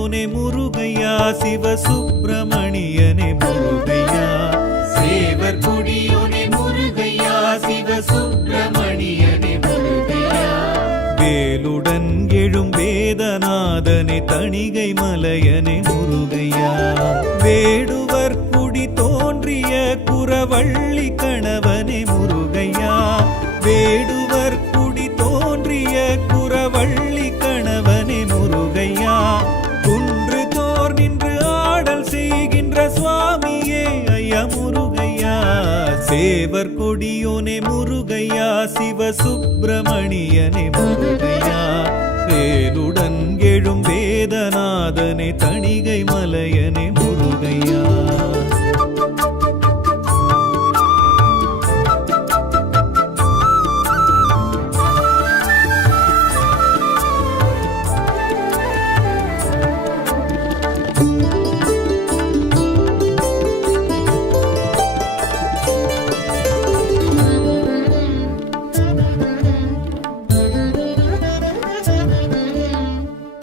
கொடியோனே முருகையா சிவசுப்பிரமணியனே முருகையா சேவர் கொடியோனே முருகையா சிவசுப்பிரமணியனே முருகையா வேலுடன் எழும் வேதநாதனே தணிகை மலையனே முருகையா வேடுவர் குடி தோன்றிய குறவள்ளி கணவனே முருகையா வேடுவர் குடி தோன்றிய குறவள்ளி கணவனே முருகையா குன்று தோர் நின்று ஆடல் செய்கின்ற சுவாமியே ஐயா முருகையா சேவர் கொடியோனே முருகையா சிவசுப்பிரமணியனே முருகையா வேலுடன் எழும் வேதநாதனே தணிகை மலையனே முருகையா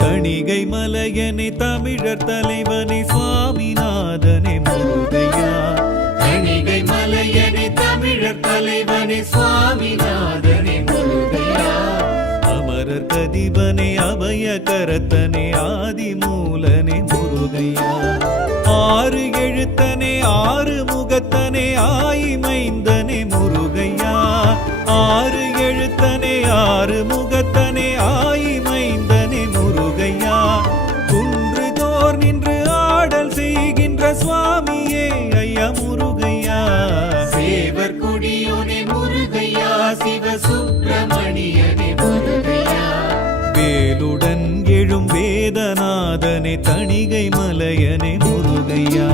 தணிகை மலையனே தமிழர் தலைவனே சுவாமிநாதனே முருகையா தணிகை மலையனே தமிழர் தலைவனே சுவாமிநாதனே முருகையா அமரர் கதிபனே அபய கரத்தனே ஆதிமூலனே முருகையா ஆறு எழுத்தனே ஆறு முகத்தனே ஆயிமைந்தனே முருகையா ஆறு எழுத்தனே ஆறு முகத்தனே ஆயிமைந்தனே முருகையா குன்று தோர் நின்று ஆடல் செய்கின்ற சுவாமியே ஐயா முருகையா சேவர் கொடியோனே முருகையா சிவசுப்பிரமணியனே முருகையா வேலுடன் எழும் வேதநாதனே தணிகை மலையனே முருகையா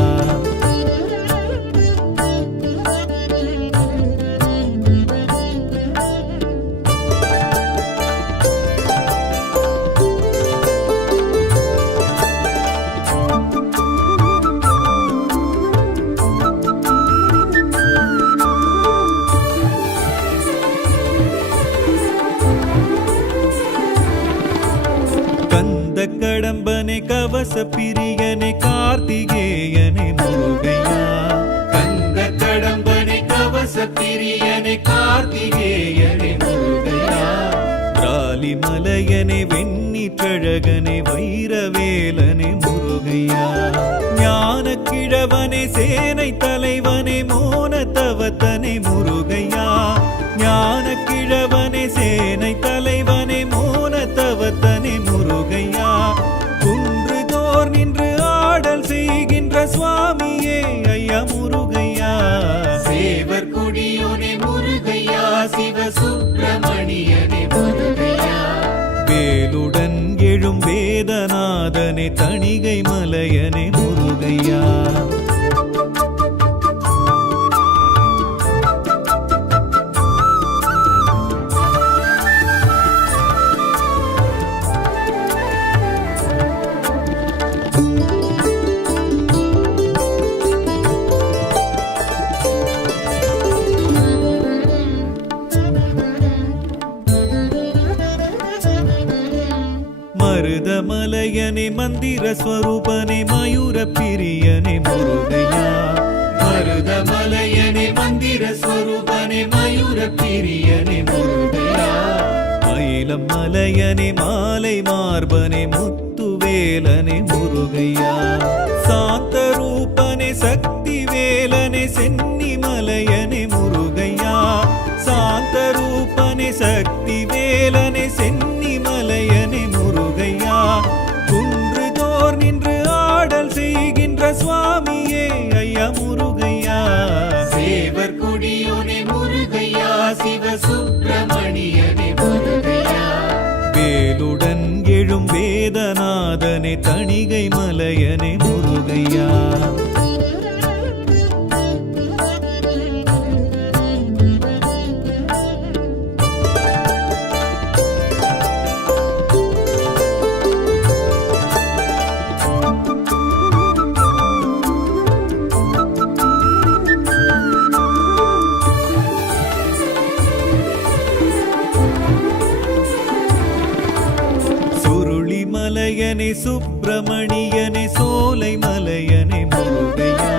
கந்த கடம்பனே கவச பிரியனே கார்த்திகேயனே முருகையா கந்த கடம்பனே கவச பிரியனே கார்த்திகேயனே முருகையா ராலி மலையனே வெண்ணீற்றழகனே வைரவேலனே முருகையா ஞான கிழவனே சேனை தலைவனே மோனத்தவத்தனே முருகையா ஞான கிழவனே சேனை தலைவனே மோனத்தவத்தனே முருகையா குன்று தோர் நின்று ஆடல் செய்கின்ற சுவாமியே ஐயா முருகையா சேவர் கொடியோனே முருகையா சிவசுப்பிரமணியனே முருகையா வேலுடன் எழும் வேதநாதனே தணிகை மலையனே முருகையா மருதமலையனே மந்திர ஸ்வரூபனே மயூர பிரியனே முருகையா மருதமலையனே மந்திர ஸ்வரூபனே மயூர பிரியனே முருகையா மயிலம் மலையனே மாலை மார்பனே முத்துவேலனே முருகையா சாந்த ரூபனே சக்தி வேலனே சென்னி மலையனே முருகையா சாந்த ரூபனே சக்தி வேலனே சென்னி மலையனே முருகையா குன்று தோர் நின்று ஆடல் செய்கின்ற சுவாமியே ஐயா முருகையா சேவர் கொடியோனே முருகையா சிவசுப்பிரமணியனே முருகையா வேலுடன் எழும் வேதநாதனே தணிகை மலையனே முருகையா மலையனே சுப்பிரமணியனே சோலை மலையனே முருகையா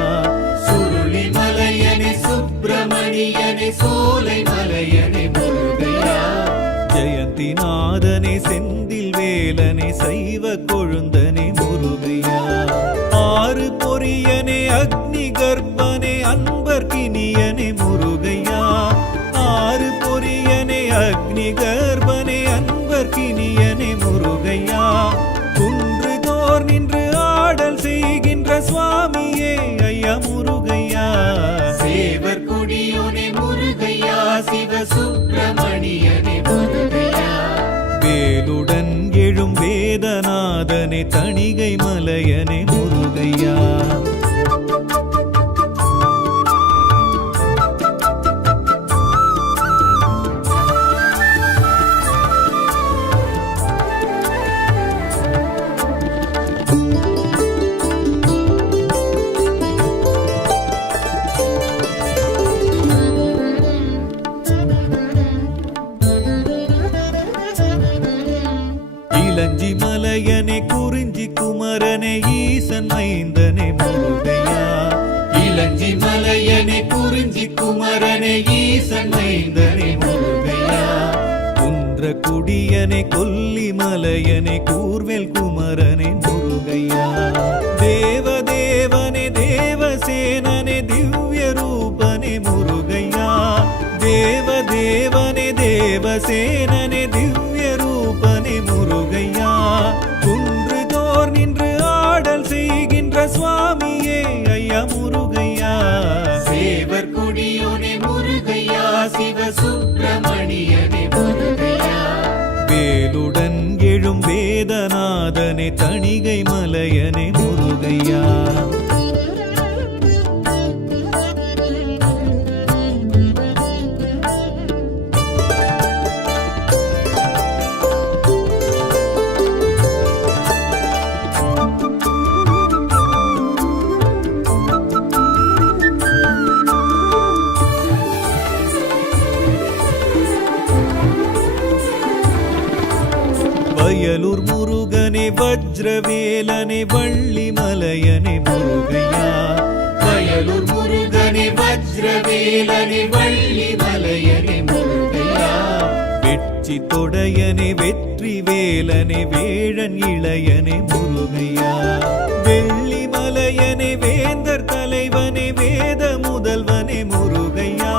சுருளி மலையனே சுப்பிரமணியனே சோலை மலையனே முருகையா ஜெயந்திநாதனே செந்தில் வேலனே சைவ கொழுந்தனே முருகையா ஆறு பொரியனே அக்னி கர்ப்பனே அன்பர்கினியனே முருகையா ஆறு பொரியனே அக்னி கர்ப்பனே அன்பர்கினியனே முருகையா குன்றுதோர் நின்று ஆடல் செய்கின்ற சுவாமியே ஐயா முருகையா சேவர் கொடியோனே முருகையா சிவ சுப்பிரமணியனே முருகையா வேலுடன் எழும் வேதநாதனே தணிகை மலையனே முருகையா இளஞ்சி மலையனே குறிஞ்சி குமரனே ஈசன் மைந்தனே முருகையா இளஞ்சி மலையனே குறிஞ்சி குமரனே ஈசன் மைந்தனே முருகையா குன்ற குடியனே கொல்லி மலையனே கூர்வேல் குமரனே முருகையா தேவதேவனே தேவசேனனே திவ்ய ரூபனே முருகையா தேவதேவனே தேவசேனனே திவ்ய ரூபனே முருகையா குன்றுதோர் நின்று ஆடல் செய்கின்ற சுவாமியே ஐயா முருகையா சேவர் கொடியோனே முருகையா சிவ சுப்பிரமணியனே முருகையா வேலுடன் எழும் வேதநாதனே தணிகை மலையனே முருகையா வயலூர் முருகனே வஜ்ரவேலனே வள்ளி மலையனே முருகையா வயலூர் முருகனே வஜ்ரவேலனே வள்ளி மலையனே முருகையா வெற்றி தொடையனே வெற்றி வேலனே வேழன் இளையனே முருகையா வெள்ளி மலையனே வேந்தர் தலைவனே வேத முதல்வனே முருகையா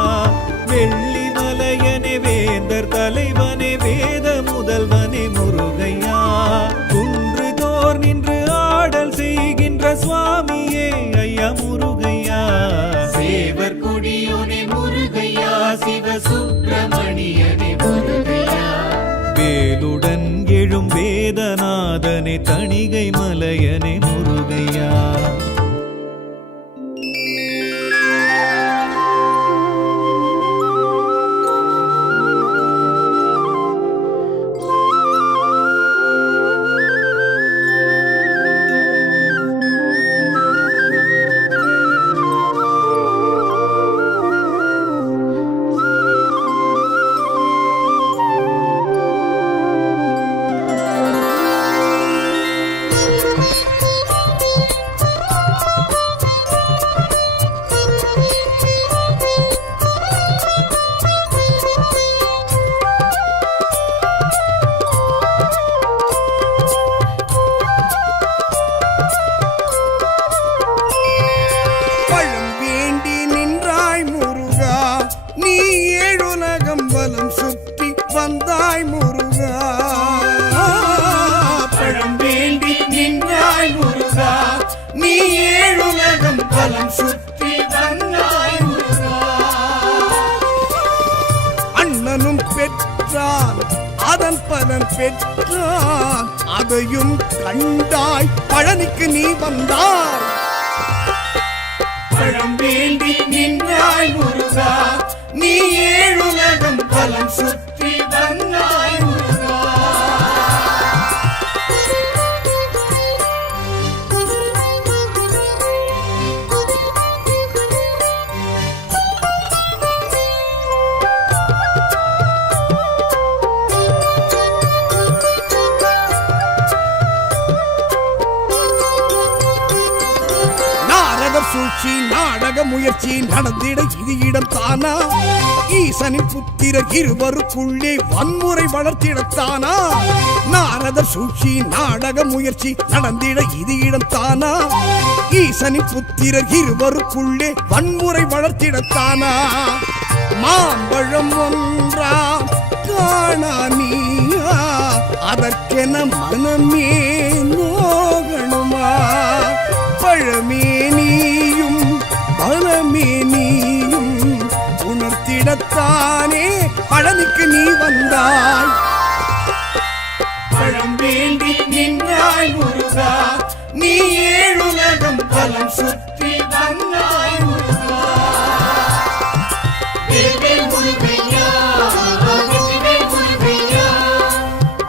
வெள்ளி மலையனே வேந்தர் தலைவனே வேத முதல்வனே முருகையா குன்றுதோர் நின்று ஆடல் செய்கின்ற சுவாமியே ஐயா முருகையா சேவர் கொடியோனே முருகையா சிவ சுப்பிரமணியனே முருகையா வேலுடன் எழும் வேதநாதனே தணிகை மலையனே முருகையா வந்தாய் முருகா, பழம் வேண்டி நின்றாய் முருகா, நீ ஏழுலகம் பலம் சுற்றி வந்தாய் முருகா. அண்ணனும் பெற்றான் அதன் பலன் பெற்றான், அதையும் கண்டாய் பழனிக்கு நீ வந்தாய். பழம் வேண்டி நின்றாய் முருகா, நீ ஏழுலகம் பலம் சுற்றி வந்தாய் முருகா. சூழ்ச்சி நாடக முயற்சி நடந்திட இது இடம் தானா ஈசனின் புத்திரர் இருவருக்குள்ளே வன்முறை வளர்த்திடத்தானா நாரதர் சூழ்ச்சி நாடக முயற்சி நடந்திட இது இடம் தானா ஈசனின் புத்திரர் இருவருக்குள்ளே வன்முறை வளர்த்திடத்தானா மாம்பழம் ஒன்றாம் காணா நீயா அதற்கென மனமே நோகணுமா பழமே நீயும் பழமே நீயும் உணர்த்திடத்தானே பழனிக்கு நீ வந்தாய் பழம் வேண்டி நின்றாய் முருகா நீ ஏழுலகம் பலம் சுற்றி வந்தாய் முருகா வேல்வேல் முருகையா வெற்றிவேல் முருகையா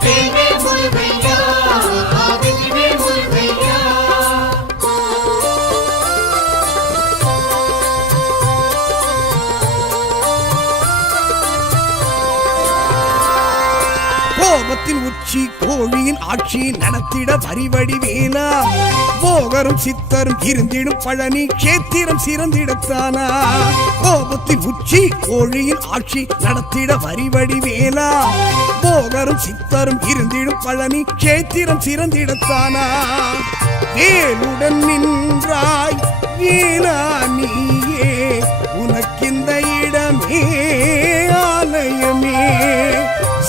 வேல்வேல் முருகையா வெற்றிவேல் முருகையா கோபத்தின் உச்சி கோழியின் ஆட்சி நடத்திட வரிவடி வேலா போகரும் சித்தரும் இருந்திடும் பழனி கேத்திரம் சிறந்திடத்தானா கோபத்தின் உச்சி கோழியின் ஆட்சி நடத்திட வரிவடி வேலா போகரும் சித்தரும் இருந்திடும் பழனி கேத்திரம் சிறந்திடத்தானா வேலுடன் நின்றாய் வேலா நீயே உனக்கிந்த இடமே ஆலயமே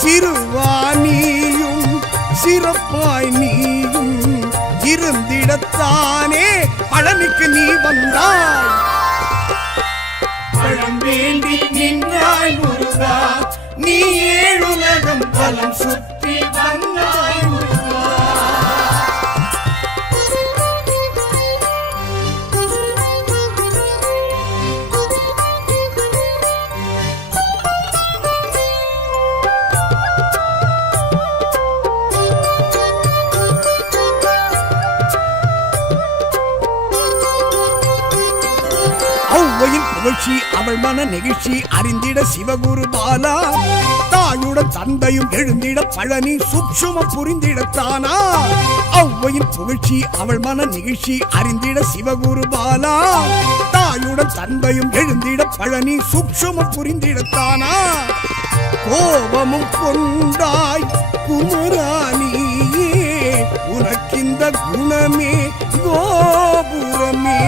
சிறுவா நீயும் சிறப்பாய் நீயும் இருந்திடத்தானே பழனிக்கு நீ வந்தாய் பழம் வேண்டி நின்றாய் முருகா நீ ஏழுலகம் பலம் சுற்றி வந்தாய் முருகா ஔவையின் புகழ்ச்சி அவள் மன நெகிழ்ச்சி அறிந்திட சிவகுரு பாலா தாயுடன் தந்தையும் எழுந்திட பழனி சூட்சுமம் புரிந்திடத்தானா ஔவையின் புகழ்ச்சி அவள் மன நெகிழ்ச்சி அறிந்திட சிவகுரு பாலா தாயுடன் தந்தையும் எழுந்திட பழனி சூட்சுமம் புரிந்திடத்தானா கோபமும் கொண்டாய் குமராணியே உனக்கிந்த குணமே கோபுரமே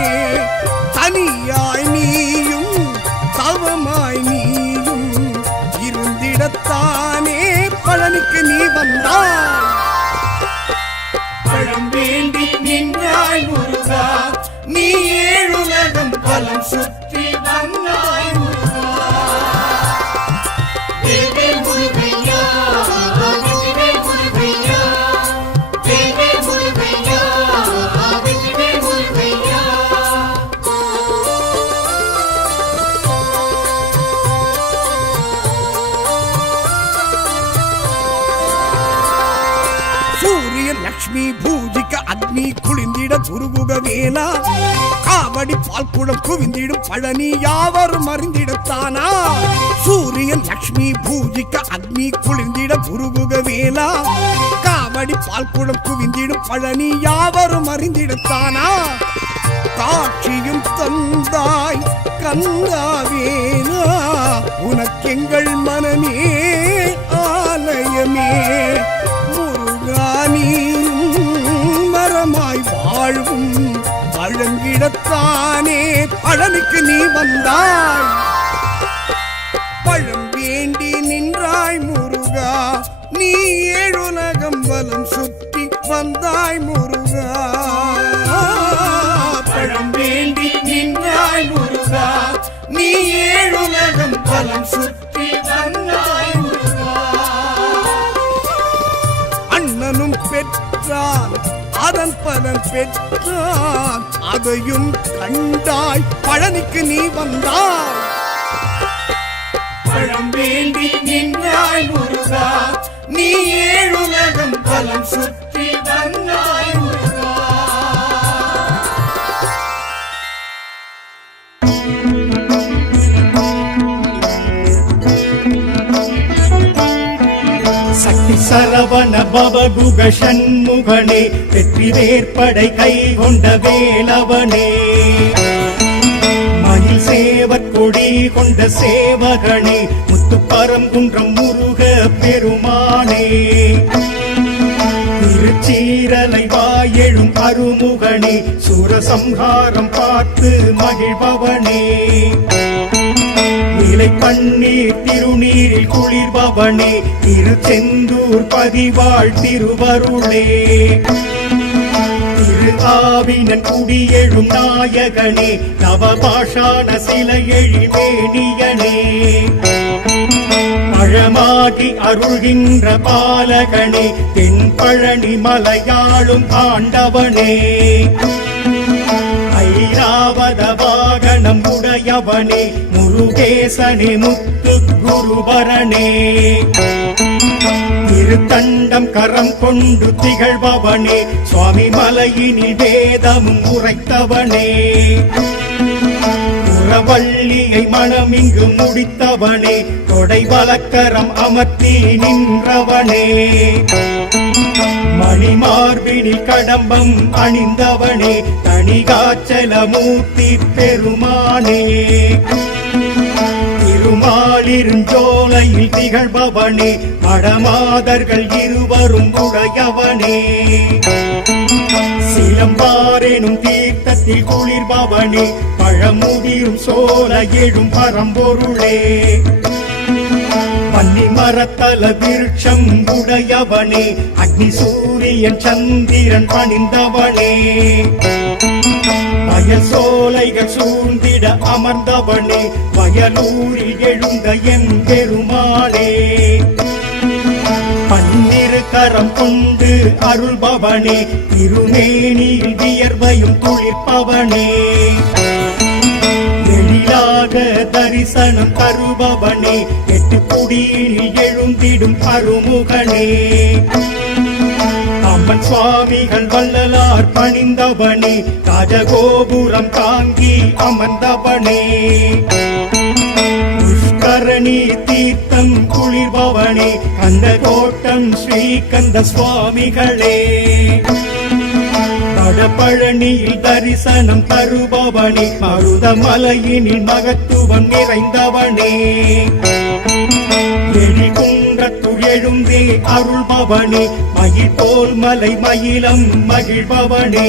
தனியாய் நீயும் தவமாய் நீயும் இருந்திடத்தானே பழனிக்கு நீ வந்தாய் பழம் வேண்டி நின்றாய் முருகா நீ ஏழுலகம் பலம் சுற்றி வந்தாய் முருகா வேல்வேல் முருகையா வெற்றிவேல் முருகையா வேல்வேல் முருகையா வெற்றிவேல் முருகையா சூரியன் லக்ஷ்மி பூஜிக்க அக்னி குளிந்திட குருகுக வேலா காவடி பால்குடம் குவிந்திடும் பழனி யாவரும் அறிந்திடத்தானா சூரியன் லக்ஷ்மி பூஜிக்க அக்னி குளிர்ந்திட குருகுக வேலா காவடி பால்குடம் குவிந்திடும் பழனி யாவரும் அறிந்திடத்தானா காட்சியும் தந்தாய் கந்தாவேனா உனக்கெங்கள் மனமே ஆலயமே முருகானியும் மரமாய் வாழ்வும் வழங்கிடத்தானே பழனிக்கு நீ வந்தாய் பழம் வேண்டி நின்றாய் முருகா நீ ஏழுலகம் வலம் சுற்றி வந்தாய் முருகா பழம் வேண்டி நின்றாய் முருகா நீ ஏழுலகம் பலம் சுற்றி வந்தாய் முருகா அண்ணனும் பெற்றான் அதன் பலன் பெற்றான் அதையும் கண்டாய் பழனிக்கு நீ வந்தாய் பழம் வேண்டி நின்றாய் முருகா நீ ஏழுலகம் பலம் சுற்றி வந்தாய் முருகா சக்தி சரவண பவகுக சண்முகனே வெற்றி வேற்படை கை கொண்ட வேலவனே மயில் சேவற் கொடி கொண்ட சேவகனே முத்துப்பரங்குன்றம் முருக பெருமானே திருச்சீரலை வாயெழும் அருமுகனே சூரசம்ஹாரம் பார்த்து மகிழ்பவனே நிலை பன்னீர் திருநீரில் குளிர்பவனே திருச்செந்தூர் பதிவாழ் திருவருளே திரு ஆவினன் குடியெழும் நாயகனே நவபாஷான சிலை எழிமேனியனே பழமாகி அருள்கின்ற பாலகனே தென்பழனி மலையாளும் ஆண்டவனே ஐராவத வாகனம் உடையவனே முருகேசனே முத்து குருபரனே திருத்தண்டம் கரம் கொண்டு திகழ்பவனே சுவாமி மலையினில் வேதமும் உரைத்தவனே புறவள்ளியை மனமிங்கு முடித்தவனே தொடை வலக்கரம் அமர்த்தி நின்றவனே மணிமார்பினில் கடம்பம் அணிந்தவனே தணிகாச்சலமூர்த்தி பெருமானே திருமாலிருஞ்சோலையில் திகழ்பவனே மடமாதர்கள் இருவரும் உடையவனே சிலம்பாரெனும் தீர்த்தத்தில் குளிர்பவனே பழமுதிரும் சோல எழும் பரம்பொருளே பன்னி மரத்தல விருட்சம் உடையவனே அக்னி சூரியன் சந்திரன் பணிந்தவனே வயல் சோலைகள் சூழ்ந்திட அமர்ந்தவனே வயலூரில் எழுந்த என் பெருமாளே பன்னிரு கரம் கொண்டு அருள்பவனே திருமேனியில் வியர்வையும் குளிர்ப்பவனே எழிலாக தரிசனம் தருபவனே எட்டு குடியில் எழுந்திடும் அருமுகனே அம்மன் சுவாமிகள் வள்ளலார் பணிந்தவனே ராஜகோபுரம் தாங்கி அமர்ந்தவனே புஷ்கரணி தீர்த்தம் குளிர்பவனே கந்த கோட்டம் ஸ்ரீகந்த சுவாமிகளே வடபழனியில் தரிசனம் தருபவனே மருதமலையினில் மகத்துவம் நிறைந்தவனே எழிகுன்றத்துள் எழுந்தே அருள்பவனே மயில் போல் மலை மயிலம் மகிழ்பவனே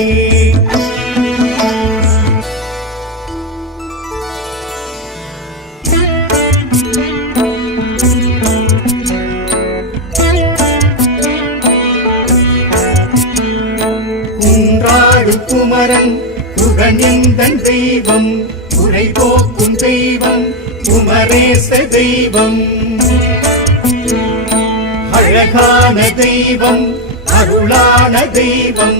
குன்றாடும் குமரன் குகனிந்தன் தெய்வம் குறை போக்கும் தெய்வம் குமரேச தெய்வம் அழகான தெய்வம் அருளான தெய்வம்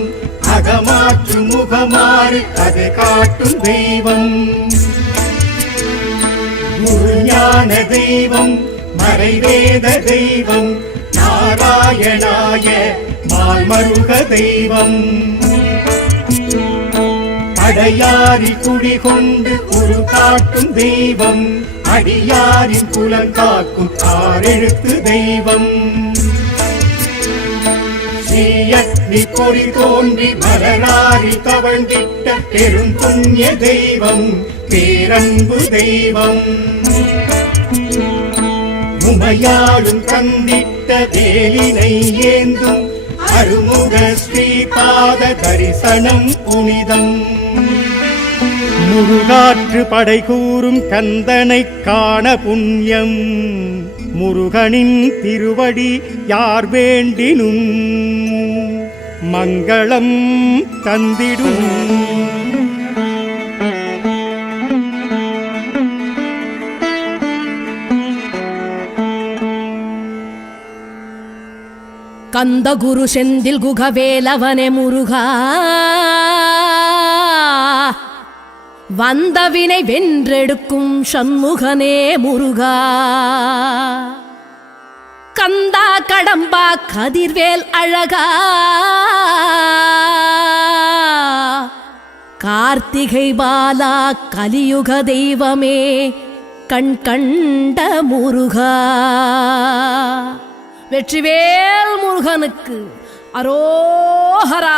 அகமாற்று முகமாறு அது காட்டும் தெய்வம் குருஞான தெய்வம் மறைவேத தெய்வம் நாராயணாய மால்மருக தெய்வம் அடையாரில் குடிகொண்டு உரு காட்டும் தெய்வம் அடியாரின் குலம் காக்கும் ஆறெழுத்து தெய்வம் ஸ்ரீயக்னி பொறி தோன்றி மலராரில் தவழ்ந்திட்ட பெரும் புண்ணிய தெய்வம் பேரன்பு தெய்வம் உமையாளும் தந்திட்ட வேலினை ஏந்தும் அருமுக ஸ்ரீபாத தரிசனம் புனிதம் முருகாற்று படை கூறும் கந்தனை காண புண்ணியம் முருகனின் திருவடி யார் வேண்டினும் மங்களம் தந்திடும் கந்த குரு செந்தில் குகவேலவனே முருகா வந்தவினை வென்றெடுக்கும் சண்முகனே முருகா கந்தா கடம்பா கதிர்வேல் அழகா கார்த்திகை பாலா கலியுக தெய்வமே கண் கண்ட முருகா வெற்றிவேல் முருகனுக்கு அரோஹரா.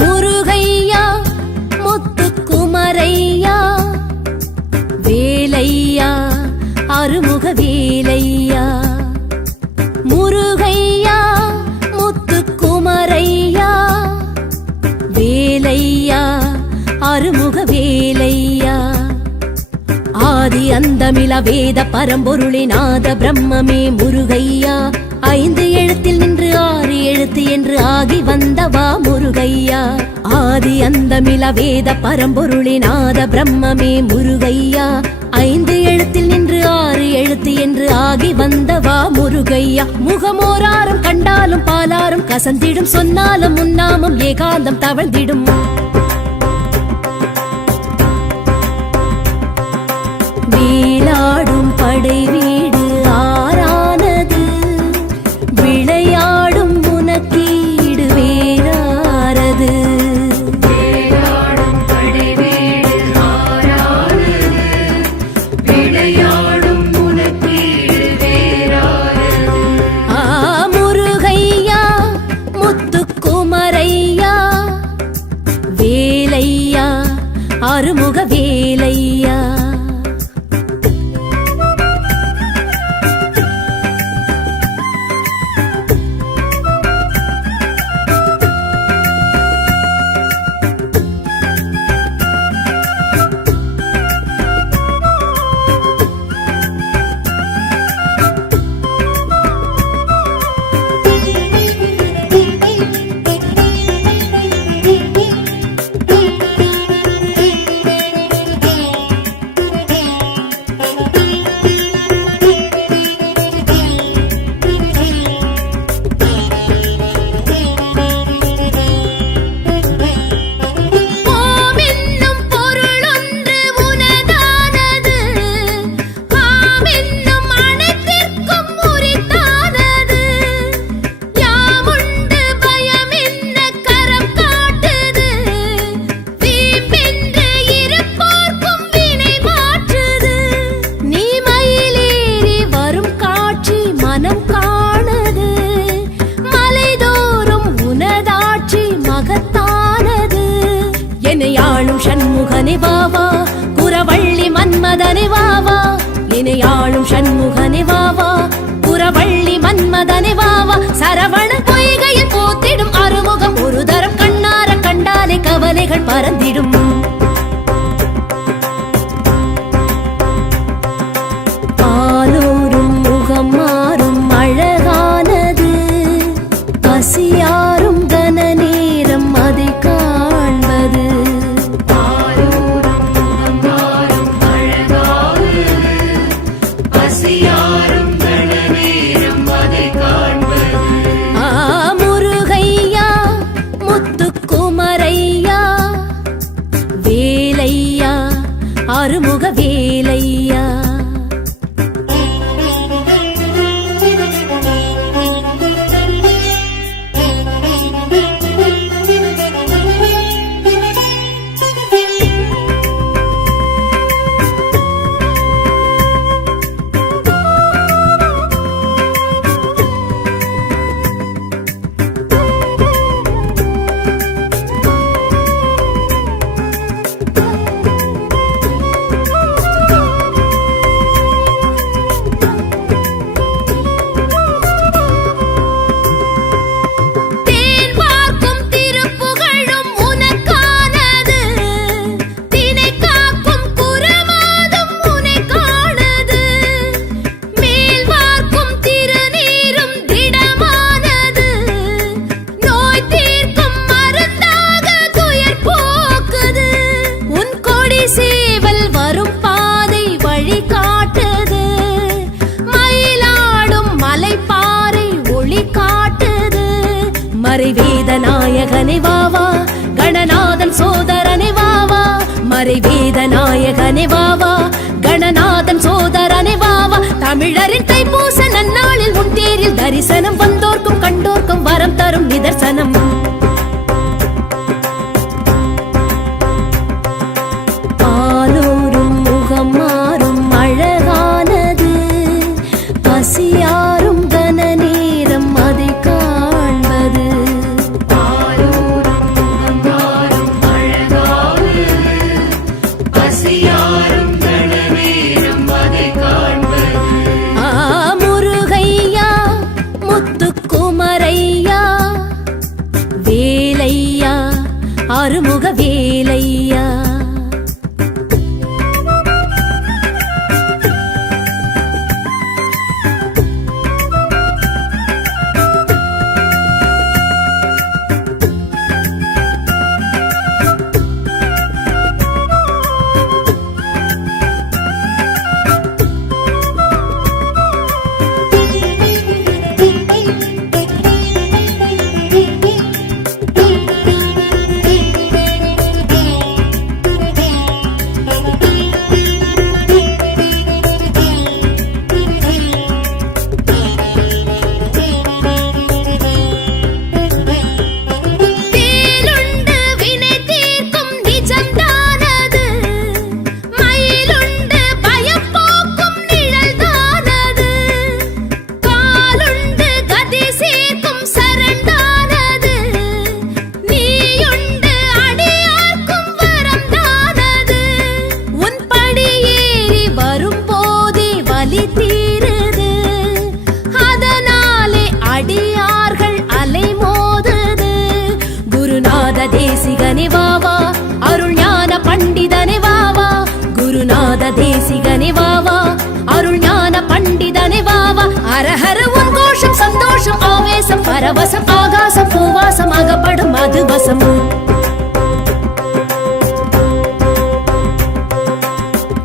முருகையா முத்துக்குமரையா வேலையா அருமுக வேலையா. முருகையா முத்துக்குமரையா வேலையா அருமுக வேலையா. ஆதி அந்தமில வேத பரம்பொருளினாத பிரம்மமே முருகையா. 5 எழுத்தில் நின்று 6 எழுத்து என்று ஆகி வந்தவா முருகையா. ஆதி அந்தமில வேத பரம்பொருளினாத பிரம்மமே முருகையா. 5 எழுத்தில் நின்று 6 எழுத்து என்று ஆகி வந்தவா முருகையா. முகமோராரும் கண்டாலும் பாலாரும் கசந்திடும் சொன்னாலும் முன்னாமம் ஏகாந்தம் தவழ்ந்திடும். வேலாடும் படை வீடு ஆறானது விளையாடும் உனக்கீடு வேறாரது. வேலாடும் படை வீடு ஆறானது விளையாடும் உனக்கீடு வேறாரது. முருகையா முத்துக்குமரையா வேலையா அருமுக வேலையா. சண்முகனே வாவா குரவள்ளி மன்மதனே வாவா. இணையாளும் சண்முகனே வாவா குரவள்ளி மன்மதனே வாவா. சரவண பொய்கையில் போத்திடும் அறுமுகம் ஒரு தரம் கண்ணார கண்டாலே கவலைகள் பறந்திடும். பாலோரும் முகம் மாறும் அழகானது பசியாரும் கன நேரம் அதை காண்பது. முருகையா முத்துக்குமரையா மறைவேத நாயகனே வாவா கணநாதன் சோதரனே வாவா மறைவேத நாயகனே வாவா கணநாதன் சோதரனே வாவா தமிழரின் தைப்பூச நன்னாளில் உன் தேரில் தரிசனம் வந்தோர்க்கும் கண்டோர்க்கும் வரம் தரும் நிதர்சனம் பாலூரும் முகம் மாறும் அழகானது பசியாரும் கன நேரம் அதை காண்பது முருகையா முத்துக்குமரையா வேலையா அருமுக வேலையா தேசிகனே வாவா அருள் ஞான பண்டிதனே வாவா குருநாத தேசிகனே வாவா அருள் ஞான பண்டிதனே வாவா அரஹர உன் கோஷம் சந்தோஷம் ஆவேசம் பரவசம் ஆகாசம் பூவாசம் அகப்படும் மதுவசம்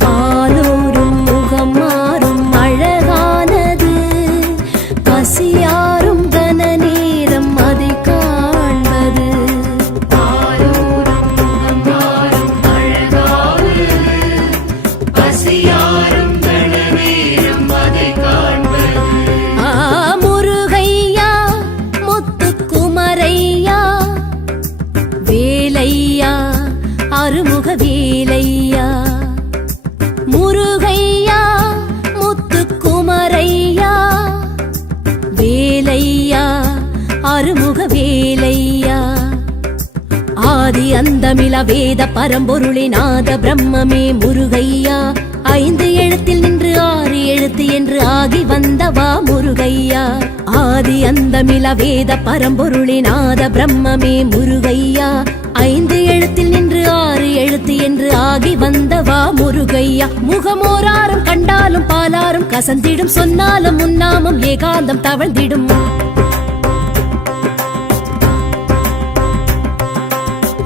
பாலூரும் முகம் மாறும் அழகானது பசியாரும் கன நேரம் அதை காண்பது முருகையா முத்துக்குமரையா வேலையா அருமுக வேலையா முருகையா முத்துக்குமரையா வேலையா அருமுக வேலையா ஆதி அந்தமில வேத பரம்பொருளே நாத பிரம்மமே முருகையா ஐந்து எழுத்தில் நின்று ஆறு எழுத்து என்று ஆகி வந்தவா முருகையா ஆதி அந்தமில வேத பரம்பொருளே நாத பிரம்மமே முருகையா ஐந்து எழுத்தில் நின்று ஆறு எழுத்து என்று ஆகி வந்தவா முருகையா முகமோராரும் கண்டாலும் பாலாரும் கசந்திடும் சொன்னாலும் முன்னாமும் ஏகாந்தம் தவழ்ந்திடும்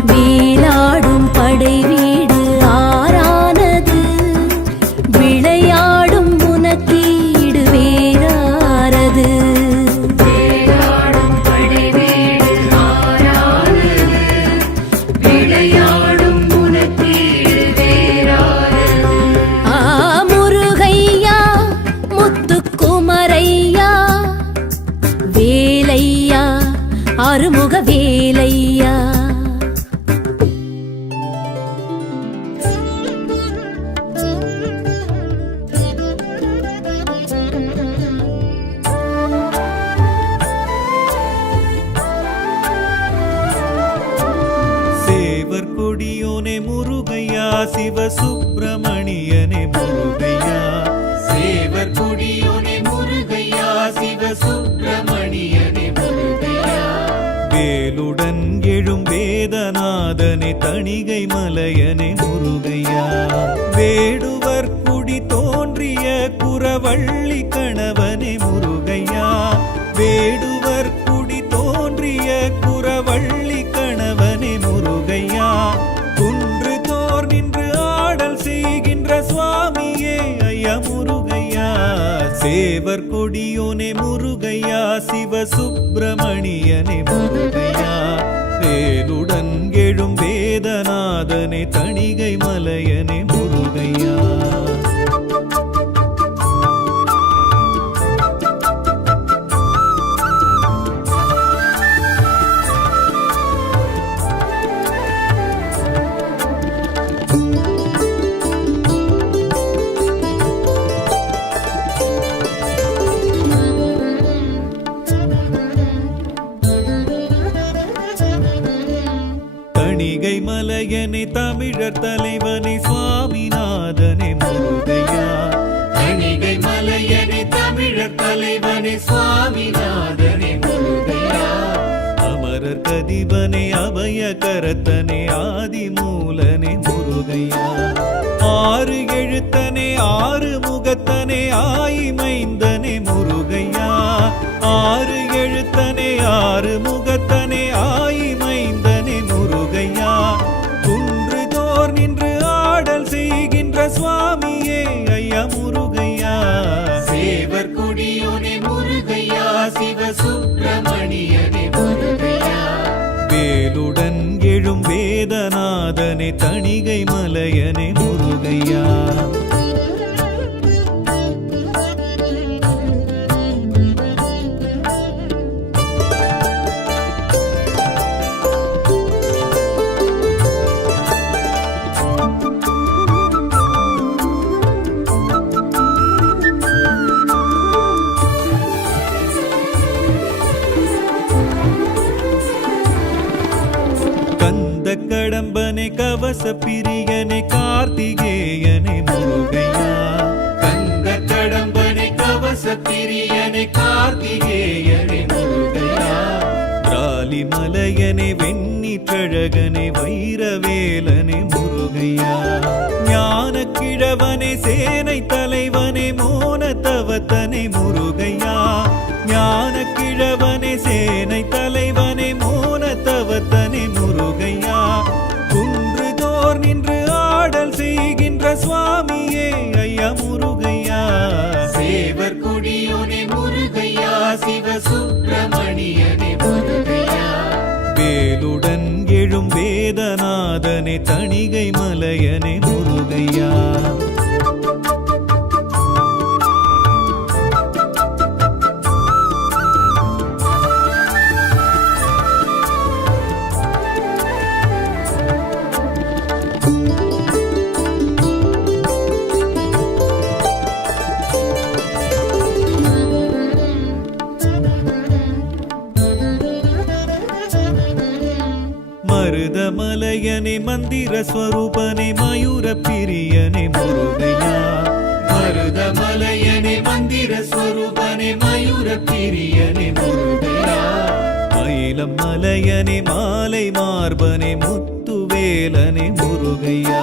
வேலாடும் படை வீடு ஆறானது விளையாடும் உனக்கீடு வேறாரது முருகையா முத்துக்குமரையா வேலையா அருமுக வேலையா சேவர் கொடியோனே முருகையா சிவசுப்பிரமணியனே முருகையா சேவர் கொடியோனே முருகையா சிவசுப்பிரமணியனே முருகையா வேலுடன் எழும் வேதநாதனே தணிகை மலையனே முருகையா வேடுவர் குடி தோன்றிய குறவள்ளி கணவனே முருகையா வேடுவர் குடி தோன்றிய குறவள்ளி கணவனே முருகையா குன்று தோர் நின்று ஆடல் செய்கின்ற சுவாமியே ஐயா முருகையா சேவர் கொடியோனே முருகையா சிவசுப்பிரமணியனே முருகையா வேலுடன் எழும் வேதநாதனே தணிகை மலையனே முருகையா தணிகை மலையனே தமிழர் தலைவனே சுவாமிநாதனே முருகையா தணிகை மலையனே தமிழர் தலைவனே சுவாமிநாதனே முருகையா அமரர் கதிபனே அபய கரத்தனே ஆதிமூலனே முருகையா ஆறு எழுத்தனே ஆறு முகத்தனே ஆயிமைந்தனே முருகையா ஆறு எழுத்தனே ஆறு முகத்தனே ஆயிமைந்தனே முருகையா குன்றுதோர் நின்று ஆடல் செய்கின்ற சுவாமியே ஐயா முருகையா சேவர் கொடியோனே முருகையா சிவசுப்பிரமணியனே முருகையா வேலுடன் எழும் வேதநாதனே தணிகை மலையனே முருகையா கடம்பனே கவச பிரியனே கார்த்திகேயனே முருகையா கந்த கடம்பனே கவச பிரியனே கார்த்திகேயனே முருகையா ராலி மலையனே வெண்ணிற்றழகனே வைரவேலனே முருகையா ஞான கிழவனே சேனை தலைவனே மோனத்தவத்தனே முருகையா ஞான கிழவனே சேனை தலைவனே மோனத்தவத்தனே முருகையா குன்றுதோர் நின்று ஆடல் செய்கின்ற சுவாமியே ஐயா முருகையா சேவர் கொடியோனே முருகையா சிவசுப்பிரமணியனே முருகையா வேலுடன் எழும் வேதநாதனே தணிகை மலையனே முருகையா மருதமலையனே மந்திர ஸ்வரூபனே மயூர பிரியனே முருகையா மருதமலையனே மந்திர ஸ்வரூபனே மயூர பிரியனே முருகையா மயிலம் மலையனே மாலை மார்பனே முத்துவேலனே முருகையா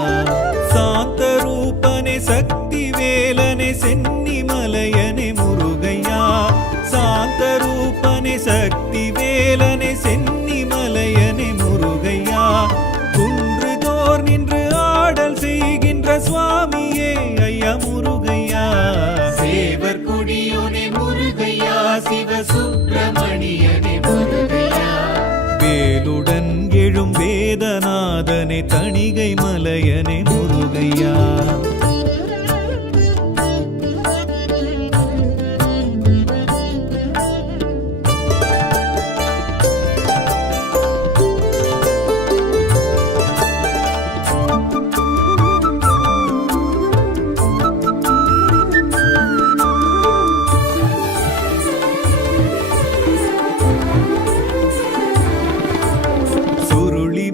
சாந்த ரூபனே சக்தி வேலனே சென்னி மலையனே முருகையா சாந்த ரூபனே சக்தி வேலனே சென்னி மலையனே முருகையா குன்றுதோர் நின்று ஆடல் செய்கின்ற சுவாமியே ஐயா முருகையா சேவர் கொடியோனே முருகையா சிவசுப்பிரமணியனே முருகையா வேலுடன் எழும் வேதநாதனே தணிகை மலையனே முருகையா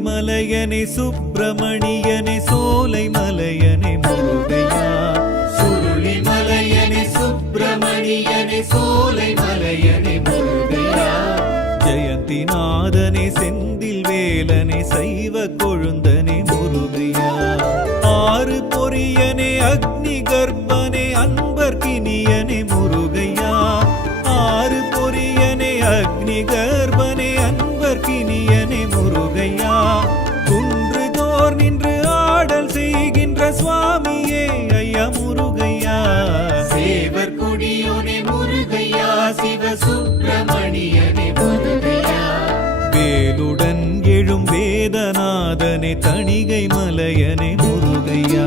மலையனே சுப்பிரமணியனே சோலை மலையனே முருகையா சுருளி மலையனே சுப்பிரமணியனே சோலை மலையனே முருகையா ஜெயந்திநாதனே செந்தில் வேலனே சைவ கொழுந்தனே முருகையா ஆறு பொரியனே அக்னி கர்ப்பனே அன்பர்கினியனே முருகையா ஆறு பொரியனே அக்னி கர்ப்பனே அன்பர்கினியனே முருகையா குன்றுதோர் நின்று ஆடல் செய்கின்ற சுவாமியே ஐயா முருகையா சேவர் கொடியோனே முருகையா சிவசுப்பிரமணியனே முருகையா வேலுடன் எழும் வேதநாதனே தணிகை மலையனே முருகையா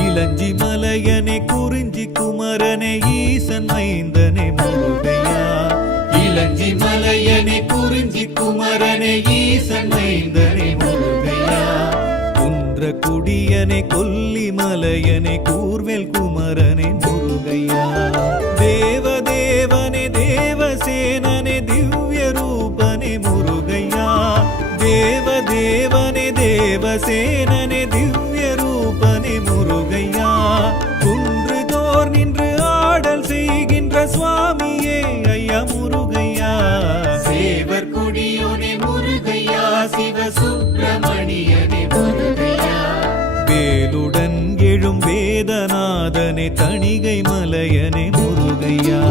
இளஞ்சி மலையனே குறிஞ்சி குமரனே ஈசன் மைந்தனே முருகையா இளஞ்சி மலையனே குறிஞ்சி குமரனே ஈசன் மைந்தனே முருகையா குன்ற குடியனே கொல்லி மலையனே கூர்வேல் குமரனே முருகையா தேவதேவனே தேவசேனனே திவ்ய ரூபனே முருகையா தேவதேவனே தேவசேனனே திவ்ய ரூபனே முருகையா குன்றுதோர் நின்று ஆடல் செய்கின்ற சுவாமியே ஐயா முருகையா சேவர் கொடியோனே முருகையா சிவசுப்பிரமணியனே முருகையா வேலுடன் எழும் வேதநாதனே தணிகை மலையனே முருகையா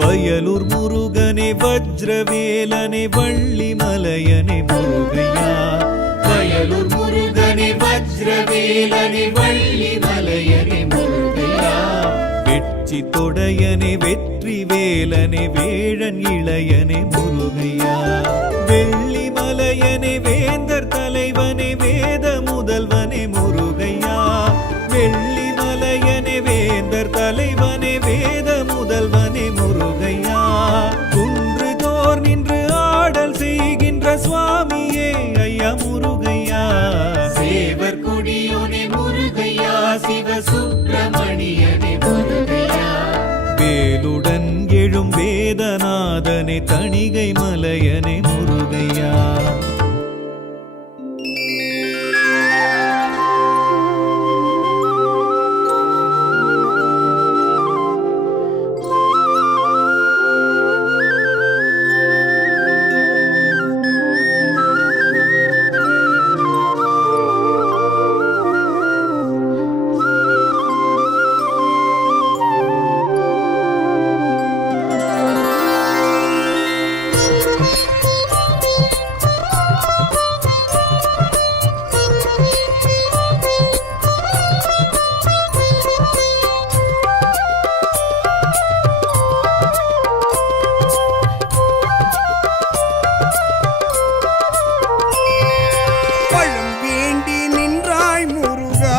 வயலூர் முருகனே வஜ்ரவேலனே வள்ளி மலையனே முருகையா வயலூர் முருகனே வஜ்ரவேலனே வள்ளி மலையனே முருகையா வெற்றி தொடையனே வெற்றி வேலனே வேழன் இளையனே முருகையா வெள்ளி மலையனே வேந்தர் தலைவனே வேத முதல்வனே முருகையா வெள்ளி மலையனே வேந்தர் தலைவனே வேத முதல்வனே முருகையா குன்றுதோர் நின்று ஆடல் செய்கின்ற சுவாமியே ஐயா முருகையா சேவர் கொடியோனே முருகையா சிவசுப்பிரமணியனே முருகையா வேலுடன் எழும் வேதநாதனே தணிகை மலையனே முருகையா பழம் வேண்டி நின்றாய் முருகா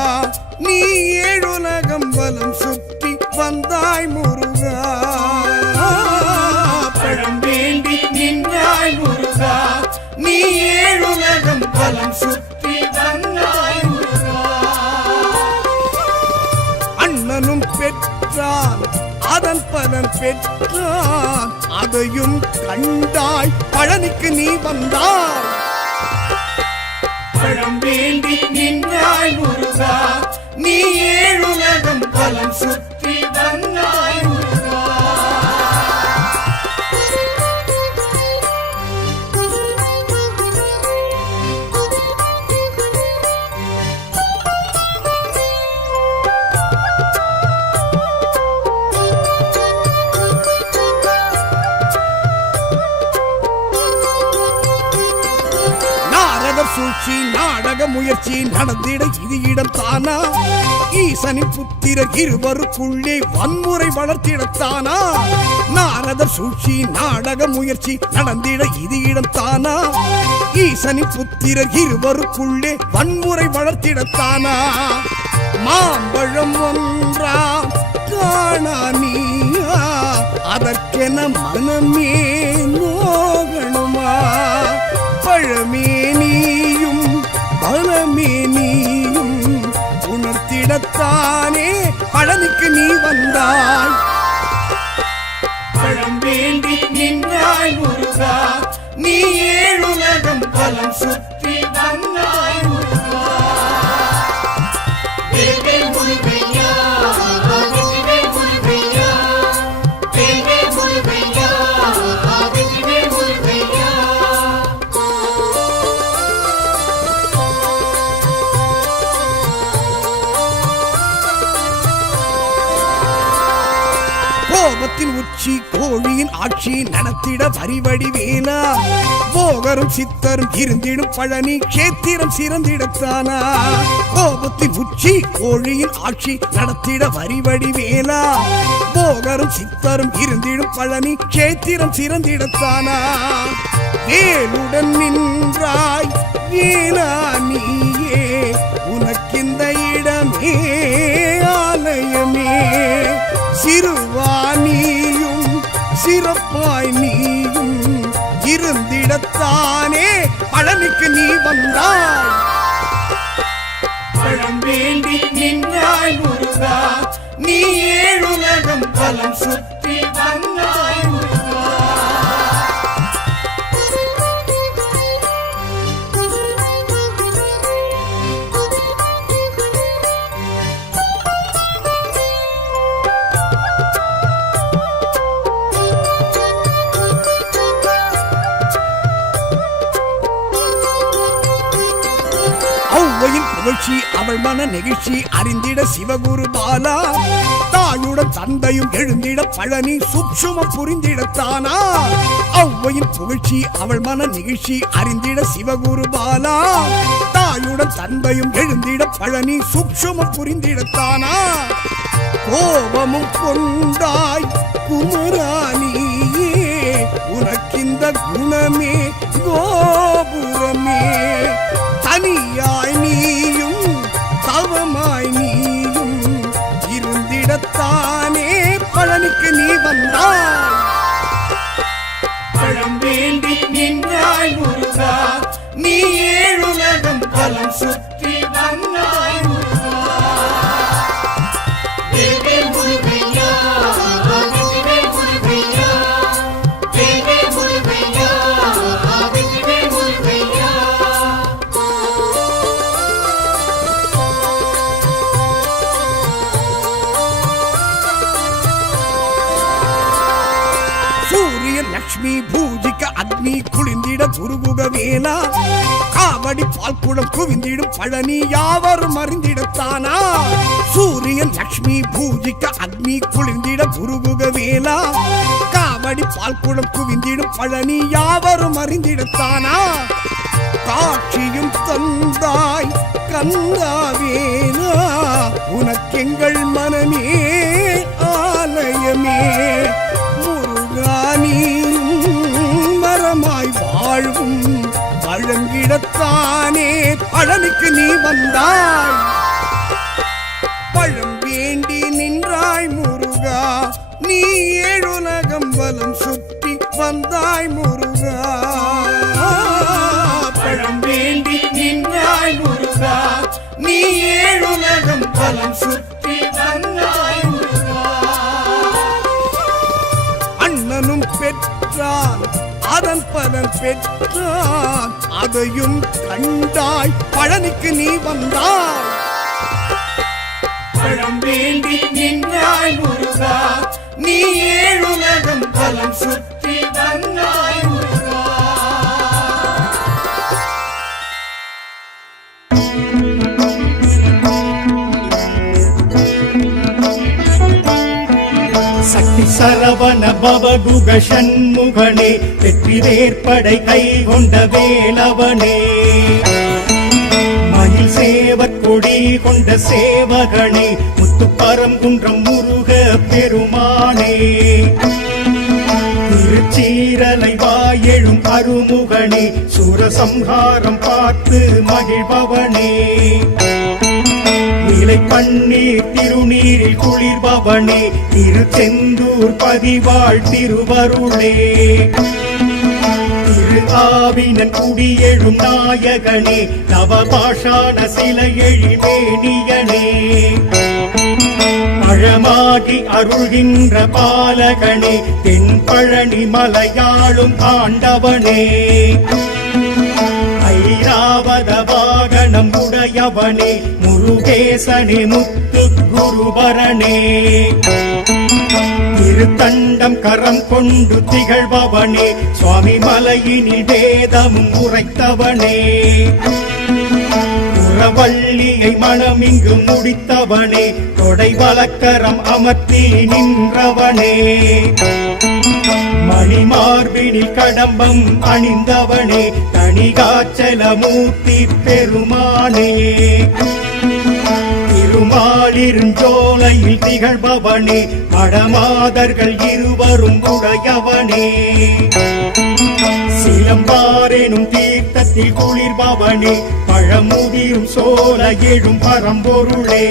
நீ ஏழுலகம் வலம் சுற்றி வந்தாய் முருகா பழம் வேண்டி நின்றாய் முருகா நீ ஏழுலகம் பலம் சுற்றி வந்தாய் முருகா அண்ணனும் பெற்றான் அதன் பலன் பெற்றான் அதையும் கண்டாய் பழனிக்கு நீ வந்தாய் பழம் வேண்டி நின்றாய் முருகா நீ ஏழுலகம் பலம் சுற்றி வந்தாய் முருகா நாரதர் சூழ்ச்சி நாடக முயற்சி நடந்திட இது இடம் தானா ஈசனின் புத்திரர் இருவருக்குள்ளே வன்முறை வளர்த்திடத்தானா நாரதர் சூழ்ச்சி நாடக முயற்சி நடந்திட இது இடம் தானா ஈசனின் புத்திரர் இருவருக்குள்ளே வன்முறை வளர்த்திடத்தானா மாம்பழம் ஒன்றாம் காணா நீயா அதற்கென மனமே நோகணுமா பழமே நீயும் பலமே நீயும் உணர்த்திடத்தானே பலம் சுற்றி வந்தாய் முருகா. வேல்வேல் முருகையா, வெற்றிவேல் முருகையா, வேல்வேல் முருகையா, வெற்றிவேல் முருகையா. கோபத்தின் உச்சி கோழியின் ஆட்சி நடத்திட வரிவடி வேலா, போகரும் சித்தரும் இருந்திடும் பழனி கேத்திரம் சிறந்திடத்தானா. கோபத்தின் உச்சி கோழியின் ஆட்சி நடத்திட வரிவடி வேலா, போகரும் சித்தரும் இருந்திடும் பழனி கேத்திரம் சிறந்திடத்தானா. வேலுடன் நின்றாய் வேலா நீயே, உனக்கிந்த இடமே ஆலயமே. சிறுவாணியும் சிறப்பாய் நீயும் இருந்திடத்தானே பழனிக்கு நீ வந்தாய். பழம் வேண்டி நின்றாய் முருகா, நீ ஏழுலகம் பலம் சுற்றி வந்தாய் முருகா. ஔவையின் புகழ்ச்சி அவள் மன நெகிழ்ச்சி அறிந்திட சிவகுரு பாலா, தாயுடன் தந்தையும் எழுந்திட பழனி சூட்சுமம் புரிந்திடத்தானா. ஔவையின் புகழ்ச்சி அவள் மன நெகிழ்ச்சி அறிந்திட சிவகுரு பாலா, தாயுடன் தந்தையும் எழுந்திட பழனி சூட்சுமம் புரிந்திடத்தானா. கோபமும் கொண்டாய் குமராணியே, உனக்கிந்த குணமே கோபுரமே. தனியாய் நீயும் தவமாய் நீயும் இருந்திடத்தானே பழனிக்கு நீ வந்தாய். பழம் வேண்டி நின்றாய் முருகா, நீ ஏழுலகம் பலம் சுற்றி வந்தாய் முருகா. வேல்வேல் முருகையா, வெற்றிவேல் முருகையா, வேல்வேல் முருகையா, வெற்றிவேல் முருகையா. சூரியன் லட்சுமி பூஜிக்க அக்னி குளிந்திட குருகுக வேலா, காவடி பால்குடம் குவிந்திடும் பழனி யாவரும் அறிந்திடத்தானா. சூரியன் லட்சுமி பூஜிக்க அக்னி குளிர்ந்திட குருகுக வேலா, காவடி பால்குடம் குவிந்திடும் பழனி யாவரும் அறிந்திடத்தானா. காட்சியும் தந்தாய் கந்தாவேனா, உனக்கெங்கள் மனமே ஆலயமே. முருகானியும் மரமாய் வாழ்வும் வழங்கிடத்தானே பழனிக்கு நீ வந்தாய். பழம் வேண்டி நின்றாய் முருகா, நீ ஏழுலகம் வலம் சுற்றி வந்தாய் முருகா. பழம் வேண்டி நின்றாய் முருகா, நீ ஏழுலகம் பலம் சுற்றி வந்தாய் முருகா. அண்ணனும் பெற்றான் அதன் பலன் பெற்றான், அதையும் கண்டாய் பழனிக்கு நீ வந்தாய். பழம் வேண்டி நின்றாய் முருகா, நீ ஏழுலகம் பலம் சுற்றி வந்தாய் முருகா. சக்தி சரவண பவகுக சண்முகனே, வெற்றி வேற்படை கை கொண்ட வேலவனே. மயில் சேவற் கொடி கொண்ட சேவகனே, முத்துப்பரங்குன்றம் முருக பெருமானே. திருச்சீரலை வாயெழும் அருமுகனே, சூரசம்ஹாரம் பார்த்து மகிழ்பவனே. நிலை பன்னீர் திருநீரில் குளிர்பவனே, திருச்செந்தூர் பதிவாழ் திருவருளே. திரு ஆவினன் குடியெழும் நாயகனே, நவபாஷான சிலை எழிமேனியனே. பழமாகி அருள்கின்ற பாலகனே, தென்பழனி மலையாளும் ஆண்டவனே. ஐராவத வாகனம் உடையவனே முருகேசனே முத்து குருபரனே திருத்தண்டம் கரம் கொண்டு திகழ்பவனே சுவாமி மலையினில் வேதமும் உரைத்தவனே புறவள்ளியை மனமிங்கு முடித்தவனே தொடை வலக்கரம் அமர்த்தி நின்றவனே மணிமார்பினில் கடம்பம் அணிந்தவனே தணிகாச்சலமூர்த்தி பெருமானே திருமாலிருஞ்சோலையில் திகழ்பவனே மடமாதர்கள் இருவரும் உடையவனே சிலம்பாரெனும் தீர்த்தத்தில் குளிர்பவனே பழமுதிரும் சோல எழும் பரம்பொருளே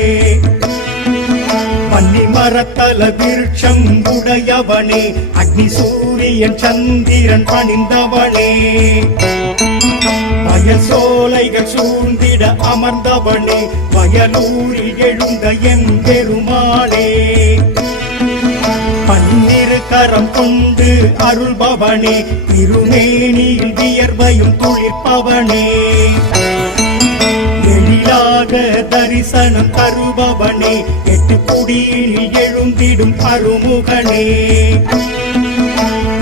பன்னி மரத்தல விருட்சம் உடையவனே அக்னி சூரியன் சந்திரன் பணிந்தவனே வயல் சோலைகள் சூழ்ந்திட அமர்ந்தவனே வயலூரில் எழுந்த எம் பெருமாளே பன்னிரு கரம் கொண்டு அருள்பவனே திருமேனியில் வியர்வையும் துளிர்ப்பவனே எழிலாக தரிசனம் தருபவனே எட்டு குடியில் எழுந்திடும் அருமுகனே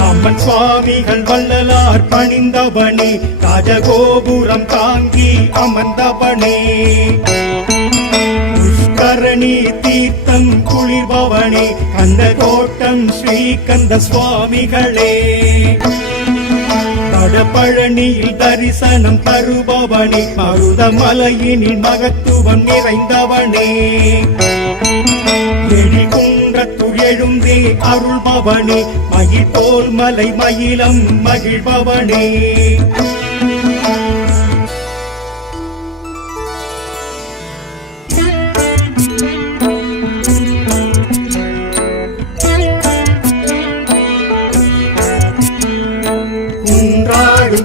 அம்மன் சுவாமிகள் வள்ளலார் பணிந்தவனே ராஜகோபுரம் தாங்கி அமர்ந்தவனே புஷ்கரணி தீர்த்தம் குளிர்பவனே கந்த கோட்டம் ஸ்ரீகந்த சுவாமிகளே வடபழனியில் தரிசனம் தருபவனே மருதமலையினில் மகத்துவம் நிறைந்தவனே எழிகுன்றத்துள் எழுந்தே அருள்பவனே மயில் போல் மலை மயிலம் மகிழ்பவனே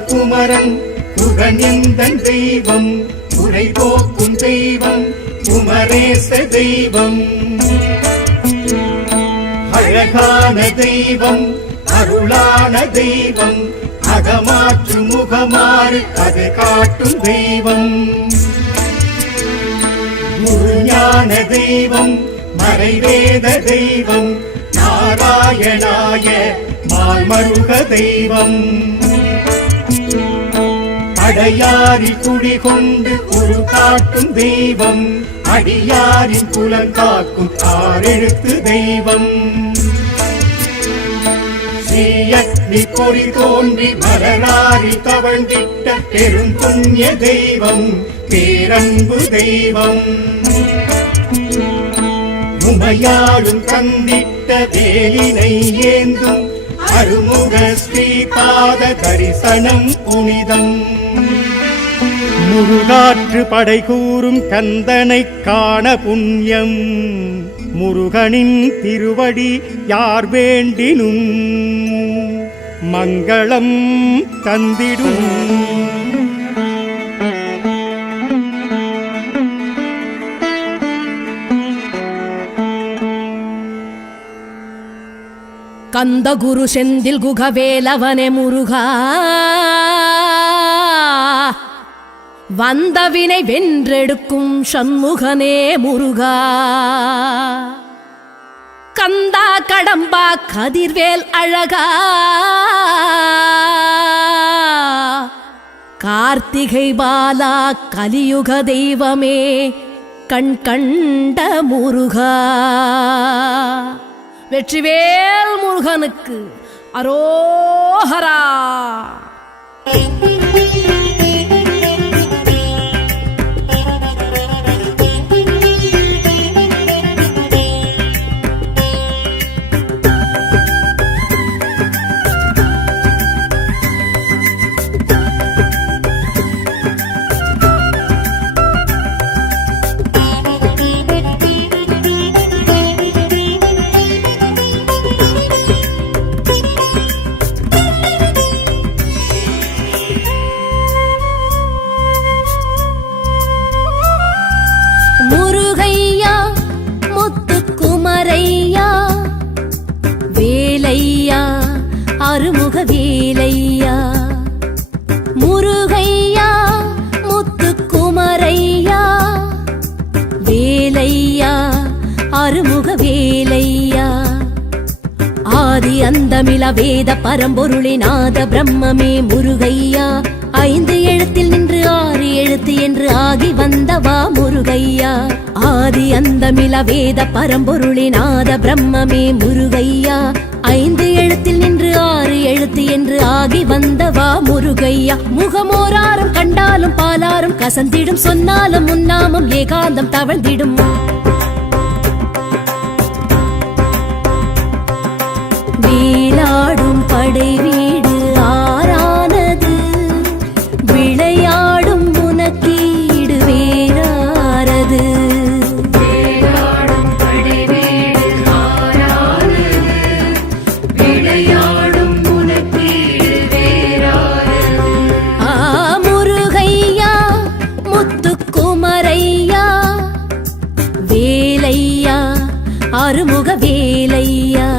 குமரன் புகழ்ந்தன் தெய்வம் குறை போக்கும் தெய்வம் குமரேச தெய்வம் அழகான தெய்வம் அருளான தெய்வம் அகமாற்று முகமாறு அது காட்டும் தெய்வம் குருஞான தெய்வம் மறைவேத தெய்வம் நாராயணாய மால்மருக தெய்வம் அடையாரில் குடிகொண்டு ஒரு காட்டும் தெய்வம் அடியாரின் குலங்காக்கும் ஆறெழுத்து தெய்வம் ஸ்ரீயக்னி பொறி தோன்றி மலராரில் தவழ்ந்திட்ட பெரும் புண்ணிய தெய்வம் பேரன்பு தெய்வம் உமையாளும் தந்திட்ட வேலினை ஏந்தும் அருமுக ஸ்ரீபாத தரிசனம் புனிதம் முருகாற்று படை கூறும் கந்தனை காண புண்ணியம் முருகனின் திருவடி யார் வேண்டினும் மங்களம் தந்திடும் கந்த குரு செந்தில் குகவேலவனே முருகா வந்தவினை வென்றெடுக்கும் சண்முகனே முருகா கந்தா கடம்பா கதிர்வேல் அழகா கார்த்திகை பாலா கலியுக தெய்வமே கண் கண்ட முருகா வெற்றிவேல் முருகனுக்கு அரோஹரா. அருமுக வேலையா முருகையா ஆதி அந்தமில வேத பரம்பொருளே நாத பிரம்மமே முருகையா 5 எழுத்தில் நின்று 6 எழுத்து என்று ஆகி வந்தவா முருகையா ஆதி அந்தமில வேத பரம்பொருளே நாத பிரம்மமே முருகையா 5 எழுத்தில் நின்று 6 எழுத்து என்று ஆகி வந்தவா முருகையா முகமோராரும் கண்டாலும் பாலாரும் கசந்திடும் சொன்னாலும் முன்னாமும் ஏகாந்தம் தவழ்ந்திடும் வீலாடும் படை வீடு ஆறானது விளையாடும் உனக்கீடு வேறாரது வீலாடும் படை வீடு ஆறானது விளையாடும் உனக்கீடு வேறாரது முருகையா முத்துக்குமரையா வேலையா அருமுக வேலையா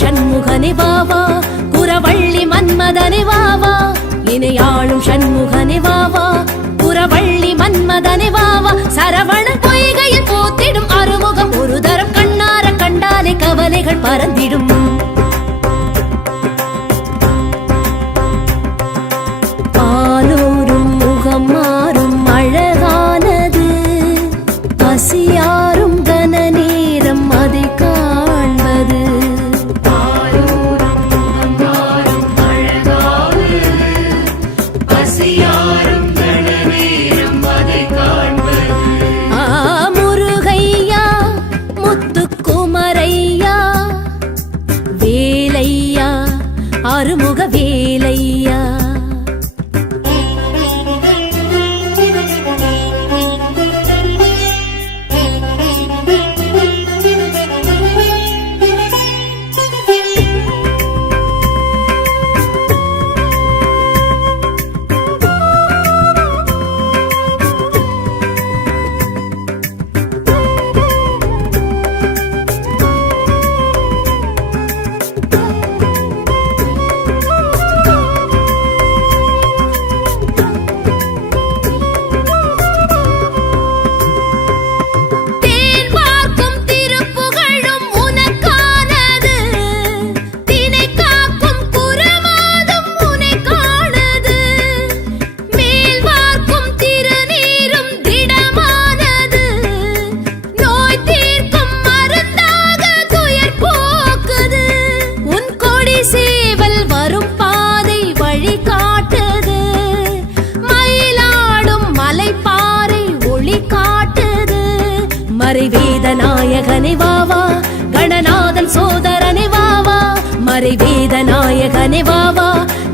சண்முகனே வாவா புறவள்ளி மன்மதனே வாவா இணையாளும் சண்முகனே வாவா புறவள்ளி மன்மதனே வாவா சரவண பொய்கையில் போத்திடும் அறுமுகம் ஒரு தரம் கண்ணார கண்டாலே கவலைகள் பறந்திடும் பாலூரும் முகம் மாறும் அழகானது பசியாரும் கன நேரம் அதை காண்பது முருகையா முத்துக்குமரையா வேலையா அருமுக வேலையா மறைவேதநாயகனே வாவா கணநாதன் சோதரனே வாவா மறைவேதநாயகனே வாவா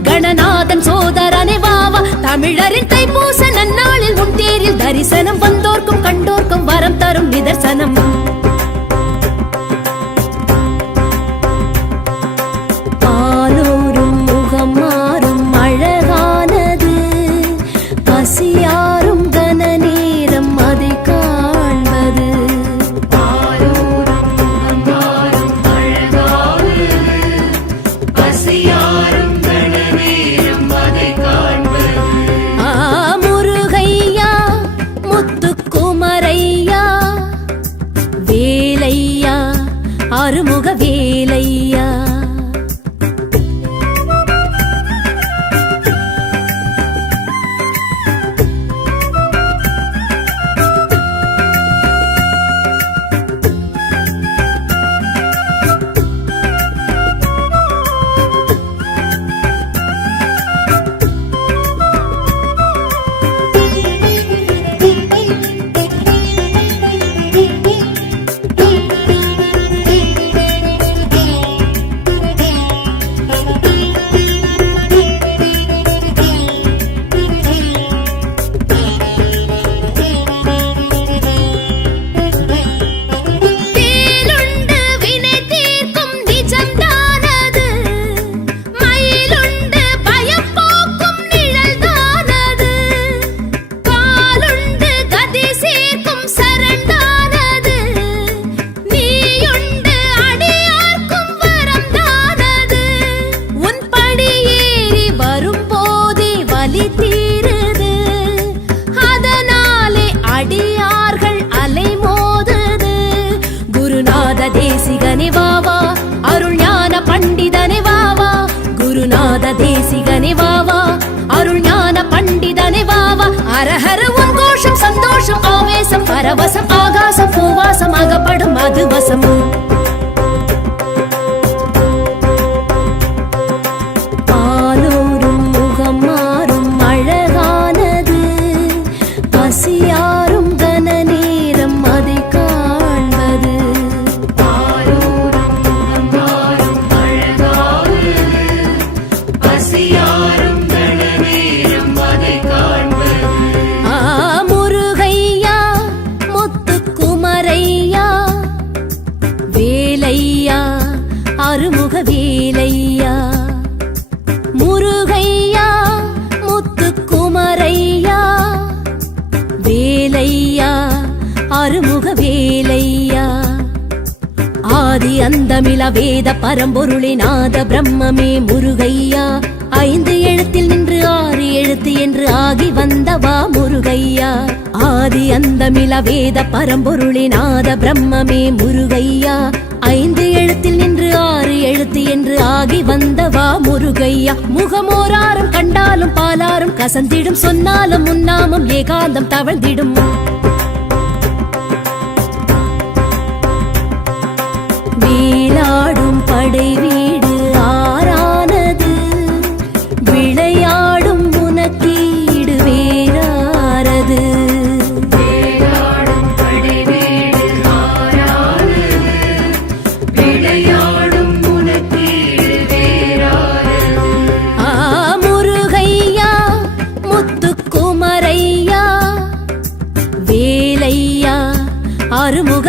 கணநாதன் சோதரனே வாவா தமிழரின் தைப்பூச நன்னாளில் உன் தேரில் தரிசனம் வந்தோர்க்கும் கண்டோர்க்கும் வரம் தரும் நிதர்சனம் பாலூரும் முகம் மாறும் அழகானது பசியாரும் கன நேரம் அதை காண்பது முருகையா முத்துக்குமரையா நாத தேசிகனே வாவா அருள் ஞான பண்டிதனே வாவா அரஹர உன் கோஷம் சந்தோஷம் ஆவேசம் பரவசம் ஆகாசம் பூவாசம் அகப்படும் மதுவசம் பாலூரும் முகம் மாறும் அழகானது பசியாரும் கன நேரம் அதை காண்பது பாலூரும் முகம் மாறும் அழகானது பசியாரும் கன நேரம் அதை காண்பது முருகையா முத்துக்குமரையா வேலையா அருமுக வேலையா முருகையா முத்துக்குமரையா வேலையா அருமுக வேலையா ஆதி அந்தமில வேத பரம்பொருளே நாத பிரம்மமே முருகையா 5 எழுத்தில் நின்று 6 எழுத்து என்று ஆகி வந்தவா முருகையா ஆதி அந்தமில வேத பரம்பொருளே நாத பிரம்மமே முருகையா 5 எழுத்தில் நின்று 6 எழுத்து என்று ஆகி வந்தவா முருகையா முகமோராரும் கண்டாலும் பாலாரும் கசந்திடும் சொன்னாலும் முன்னாமும் ஏகாந்தம் தவழ்ந்திடும் வேலாடும் படை வீடு ஆறானது விளையாடும் உனக்கீடு வேறாரது வேலாடும் படை வீடு ஆறானது விளையாடும் உனக்கீடு வேறாரது முருகையா முத்துக்குமரையா வேலையா அருமுக